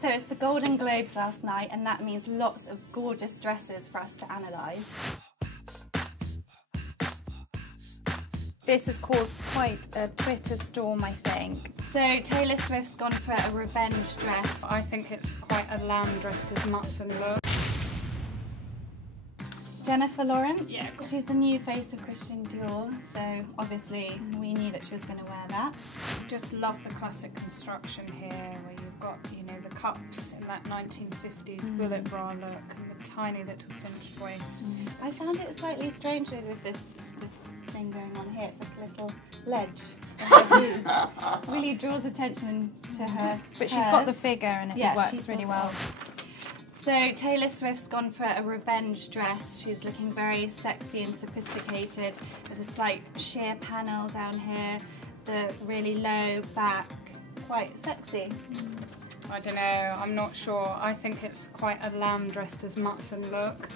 So it's the Golden Globes last night, and that means lots of gorgeous dresses for us to analyse. This has caused quite a Twitter storm, I think. So Taylor Swift's gone for a revenge dress. I think it's quite a lamb dressed as mutton look. Jennifer Lawrence? Yeah. She's the new face of Christian Dior, so obviously we knew that she was going to wear that. Just love the classic construction here, where you've got, you know, the cups in that 1950s bullet bra look and the tiny little cinched waist. I found it slightly strange with this thing going on here. It's like a little ledge. Really draws attention to her. But she's got the figure and it works really well. So Taylor Swift's gone for a revenge dress. She's looking very sexy and sophisticated. There's a slight sheer panel down here, the really low back, quite sexy. I don't know, I'm not sure. I think it's quite a lamb dressed as mutton look.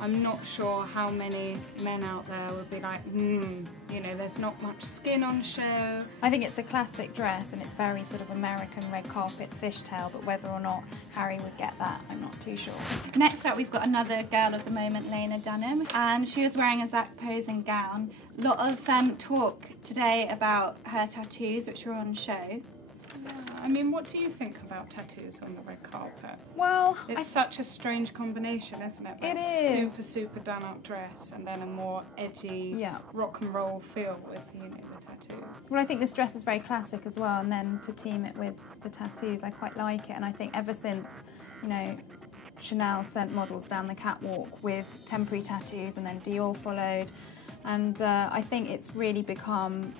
I'm not sure how many men out there would be like, you know, there's not much skin on show. I think it's a classic dress and it's very sort of American red carpet fishtail, but whether or not Harry would get that, I'm not too sure. Next up, we've got another girl of the moment, Lena Dunham, and she was wearing a Zac Posen gown. A lot of talk today about her tattoos, which were on show. I mean, what do you think about tattoos on the red carpet? Well, it's such a strange combination, isn't it? It is. Super done up dress and then a more edgy rock and roll feel with, you know, the tattoos. Well, I think this dress is very classic as well, and then to team it with the tattoos, I quite like it. And I think ever since, you know, Chanel sent models down the catwalk with temporary tattoos and then Dior followed, and I think it's really become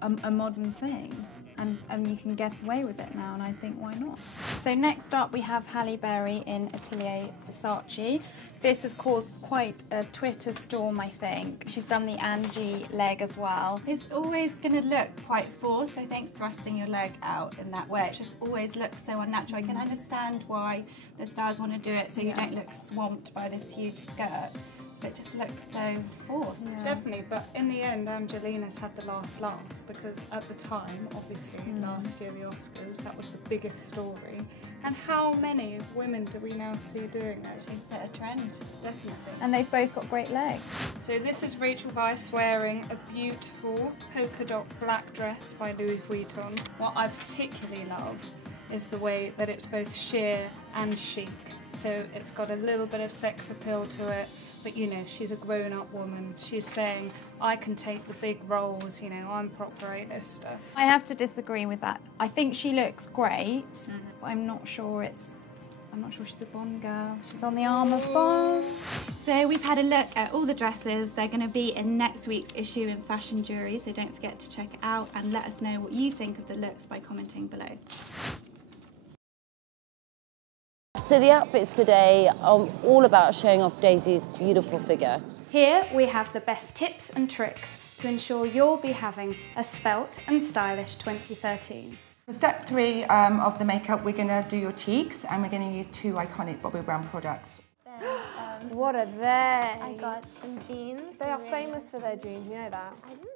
a modern thing. And you can get away with it now, and I think why not? So next up we have Halle Berry in Atelier Versace. This has caused quite a Twitter storm, I think. She's done the Angie leg as well. It's always going to look quite forced, I think, thrusting your leg out in that way. It just always looks so unnatural. I can understand why the stars want to do it so you don't look swamped by this huge skirt. But it just looks so forced. Yeah. Definitely, but in the end, Angelina's had the last laugh, because at the time, obviously, last year, the Oscars, that was the biggest story. And how many women do we now see doing it? She's set a trend. Definitely. And they've both got great legs. So this is Rachel Weisz wearing a beautiful polka dot black dress by Louis Vuitton. What I particularly love is the way that it's both sheer and chic. So it's got a little bit of sex appeal to it. But you know, she's a grown-up woman. She's saying, I can take the big roles, you know, I'm proper A-lister. I have to disagree with that. I think she looks great, but I'm not sure she's a Bond girl. She's on the arm of Bond. So we've had a look at all the dresses. They're going to be in next week's issue in Fashion Jury, so don't forget to check it out and let us know what you think of the looks by commenting below. So the outfits today are all about showing off Daisy's beautiful figure. Here we have the best tips and tricks to ensure you'll be having a svelte and stylish 2013. For step 3 of the makeup, we're going to do your cheeks, and we're going to use 2 iconic Bobbi Brown products. What are they? I got some jeans. They are famous for their jeans, you know that? I didn't